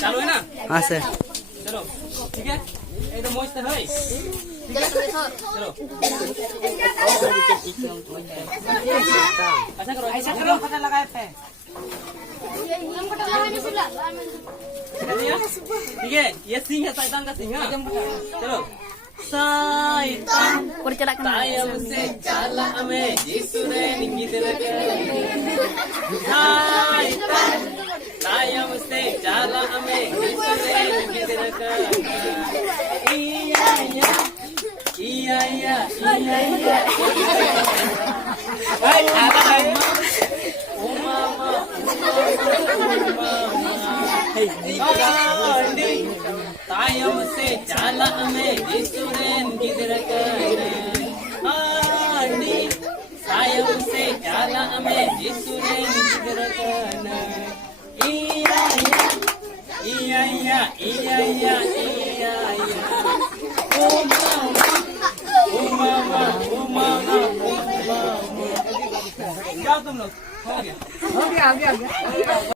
चालू है ना? हाँ सर। चलो ठीक है, एकदम मौज से है। चलो ऐसा करो पता लगाए थे। ठीक है, ये सिंह है, शैतान का सिंह है। चलो Saitan tayam se chala ame jisure ningidiraga. Saitan tayam se chala ame jisure ningidiraga. Iya iya iya iya iya iya. Hai ada hai. Oh mama तायम से चाला हमें जिसुरेन गिदरकन आनी तायम से चाला हमें जिसुरेन गिदरकन इया इया इया इया इया इया इया ओ मामा ओ मामा ओ मामा जाओ तुम लोग हो गया